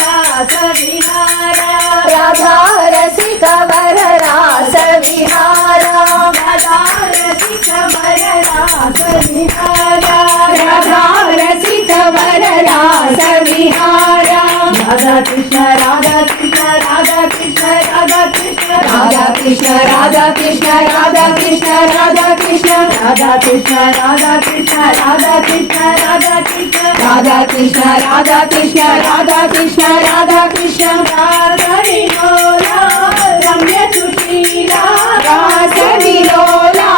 रास विहारा राधा रसिक वर रास विहारा राधा रसिक वर रास विहारा राधा रसिक वर रास विहारा राधा कृष्ण राधा कृष्ण राधा कृष्ण राधा कृष्ण राधा कृष्ण राधा कृष्ण राधा कृष्ण राधा कृष्ण राधा कृष्ण राधा कृष्ण राधा कृष्ण राधा कृष्ण राधा कृष्ण राधा कृष्ण राधा कृष्ण राधा कृष्ण राधा विलोला रम्य सुशीला रास विलोला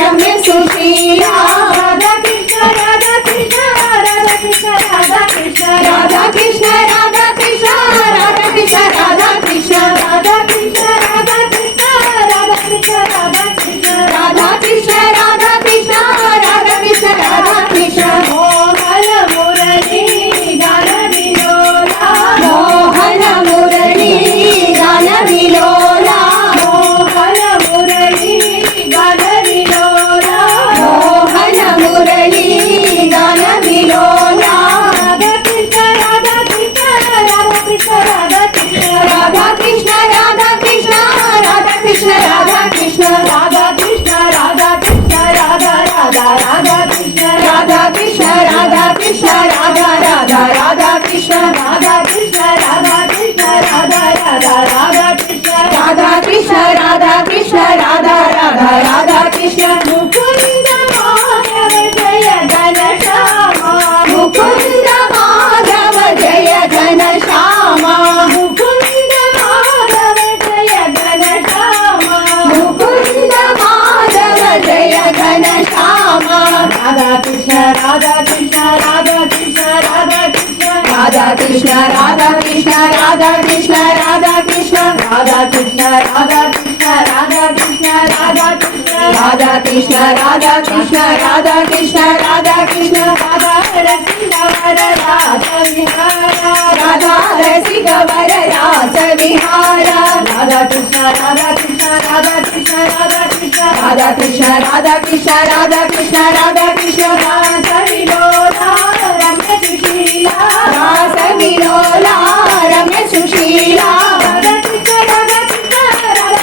रम्य सुशीला राधा कृष्ण राधा कृष्ण राधा कृष्ण राधा कृष्ण राधा कृष्ण राधा कृष्ण राधा कृष्ण राधा कृष्ण राधा कृष्ण राधा कृष्ण राधा कृष्ण राधा कृष्ण राधा कृष्ण राधा कृष्ण राधा कृष्ण राधा कृष्ण मोहन मुरली गान विलोला मोहन मुरली गान विलोला मोहन मुरली गान विलोला मोहन मुरली गान विलोला राधा कृष्ण राधा कृष्ण राधा कृष्ण राधा कृष्ण राधा कृष्ण राधा कृष्ण राधा कृष्ण राधा कृष्ण राधा कृष्ण राधा कृष्ण राधा राधा राधा कृष्ण राधा कृष्ण राधा कृष्ण राधा राधा राधा कृष्ण राधा कृष्ण राधा कृष्ण राधा राधा राधा कृष्ण राधा कृष्ण राधा कृष्ण राधा राधा राधा कृष्ण मुकुंद माधव जय घन श्यामा मुकुंद माधव जय घन श्यामा मुकुंद माधव जय घन श्यामा मुकुंद माधव जय घन श्यामा राधा कृष्ण राधा कृष्ण राधा कृष्ण राधा कृष्ण राधा कृष्ण राधा कृष्ण राधा कृष्ण राधा कृष्ण राधा कृष्ण राधा कृष्ण राधा कृष्ण राधा कृष्ण राधा कृष्ण राधा कृष्ण राधा कृष्ण राधा कृष्ण राधा रसिक वर रास विहारा राधा रसिक वर रास विहारा राधा कृष्ण राधा कृष्ण राधा कृष्ण राधा कृष्ण राधा कृष्ण राधा कृष्ण राधा कृष्ण राधा कृष्ण रास विलोला रम्य सुशीला रास विलोला रम्य सुशीला राधा कृष्ण राधा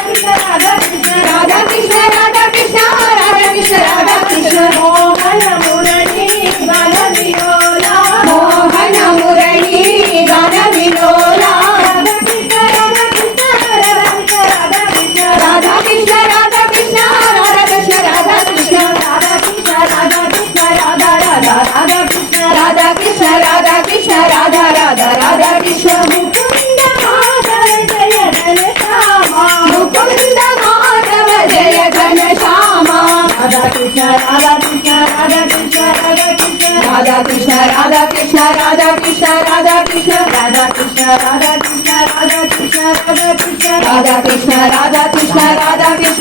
कृष्ण राधा कृष्ण राधा कृष्ण राधा कृष्ण राधा कृष्ण राधा कृष्ण राधा कृष्ण मोहन मुरली गान विलोला मोहन मुरली गान विलोला राधा कृष्ण राधा कृष्ण राधा कृष्ण राधा कृष्ण राधा कृष्ण राधा कृष्ण राधा कृष्ण राधा कृष्ण राधा कृष्ण राधा कृष्ण राधा राधा राधा कृष्ण राधा कृष्ण राधा कृष्ण राधा राधा राधा कृष्ण मुकुंद माधव जय घन श्यामा मुकुंद माधव जय घन श्यामा राधा कृष्ण राधा कृष्ण राधा कृष्ण राधा कृष्ण राधा कृष्ण राधा कृष्ण राधा कृष्ण राधा कृष्ण राधा कृष्ण राधा कृष्ण राधा कृष्ण राधा कृष्ण राधा कृष्ण राधा कृष्ण राधा कृष्ण